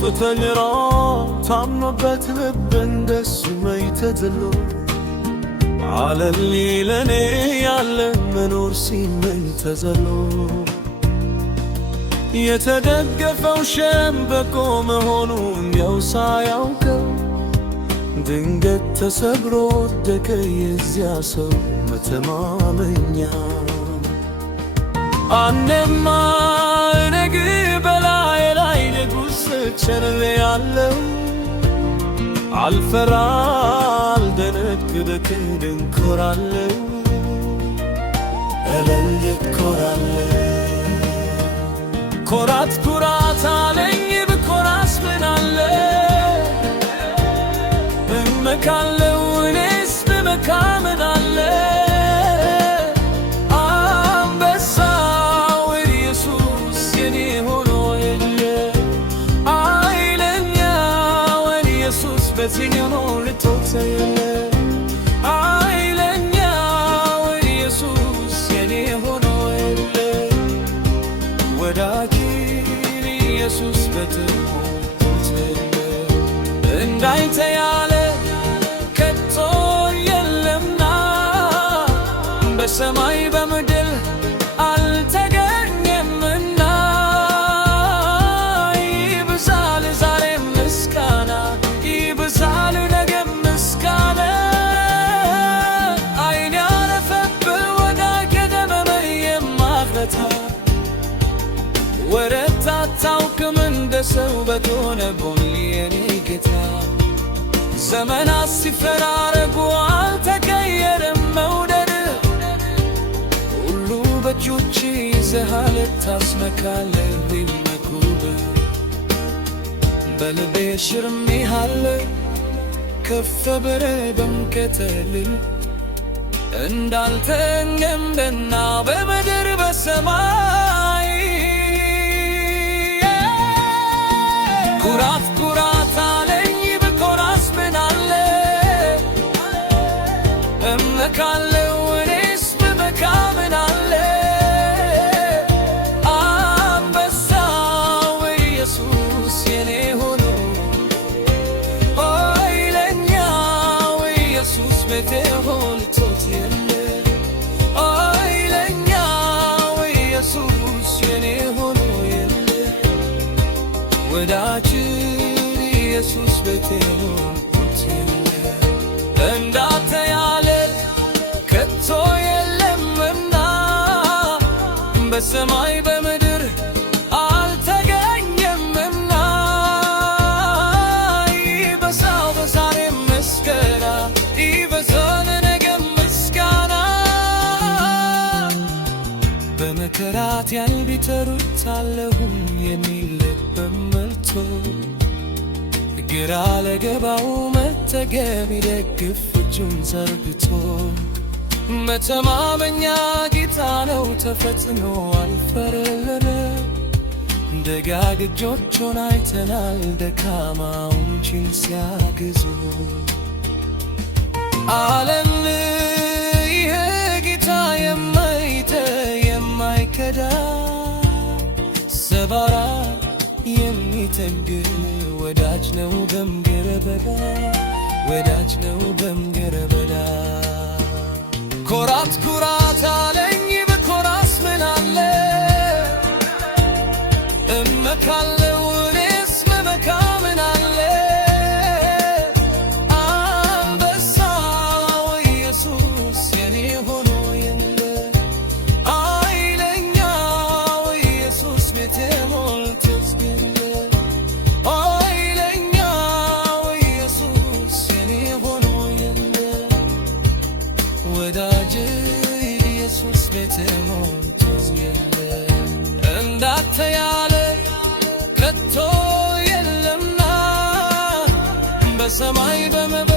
ጥተኝራ ታምኖበት ልብ እንደሱ መይተትሎ አለሊ ለኔ ያለ መኖር ሲመኝ ተዘሎ የተደገፈው ሸምበቆ መሆኑን ያው ሳያውቀው ድንገት ተሰብሮ ወደቀ የዚያ ሰው መተማመኛ። አኔማ እኔግ በላይ ላይ ንጉሥ ቸርቤ ያለው አልፈራ አልደነግጥ ድንኮራለው እልል ኮራለው ኮራት ኩራት አለኝ ብኮራስ ምን አለ እመካለው እኔስ ብመካ ምን አለ አንበሳው ኢየሱስ የኔ ሆኖ የለ ኃይለኛው ኢየሱስ በዚህ ሆኖ ልቶት የለ ኃይለኛው ኢየሱስ የኔ ሆኖ የለ ወዳጅ ኢየሱስ በትሞት እንዳንተ ያለ ከቶ የለምና በሰማይ በምድር አልተገኘምና ይብዛል ዛሬም ምስጋና ይብዛል ነገም ምስጋና ዓይን ያረፈብህ ወዳጅ የደመመኝ የማፍረታ ወረት አታውቅም እንደ ሰው በትሆነብኝ የኔ ጌታ ዘመናት ሲፈራረቁ አልተቀየረም መውደድ ሁሉ በእጆች ይዘሃል ታስመካለህ ቢመኩብህ በልቤ ሽርሜሃለሁ ከፍ ብለህ በምከተልህ እንዳልተገኘምና በምድር በሰማይ ኩራት ኩራት አለኝ ብኮራስ ምን አለ እመካለው እኔስ ብመካ ምን አለ አንበሳው ኢየሱስ የኔ ሆኖ ኃይለኛው ኢየሱስ ቤቴ ሞልቶት የለ ኃይለኛው ኢየሱስ የኔ ሆኖ የለ ወዳጅ ኢየሱስ ቤቴ ሞልቶት የለ እንዳንተ ያለ ከቶ የለምና በሰማይ በምድር አልተገኘምና ይበዛል በዛሬም ምስጋና ይበዛል ነገም ምስጋና በመከራት ያን ቢጠሩት አለሁም የሚል ልብም መልቶ ግራ ለገባው መጠገብ ይደግፍ እጁን ዘርግቶ መተማመኛ ጌታ ነው ተፈጥኖ አልፈረለነ ደጋግ እጆቹን አይተናል ደካማዎችን ሲያግዙ ዓለም ይሄ ጌታ የማይከዳ ሰባራ የሚተግ ወዳጅ ነው በምድረ በዳ ወዳጅ ነው በምድረ በዳ ኮራት ኩራት አለኝ ብኮራስ ምን አለ እመካለው እኔስ ብመካ ምን አለ አንበሳው ኢየሱስ የኔ ሆኖ የለ ኃይለኛው ኢየሱስ ቤቴ ሞልቶት የለ ኃይለኛው ኢየሱስ የኔ ሆኖ የለ ወዳጅ ኢየሱስ ቤቴ ሞልቶት የለ እንዳንተ ያለ ከቶ የለምና በሰማይ በምድር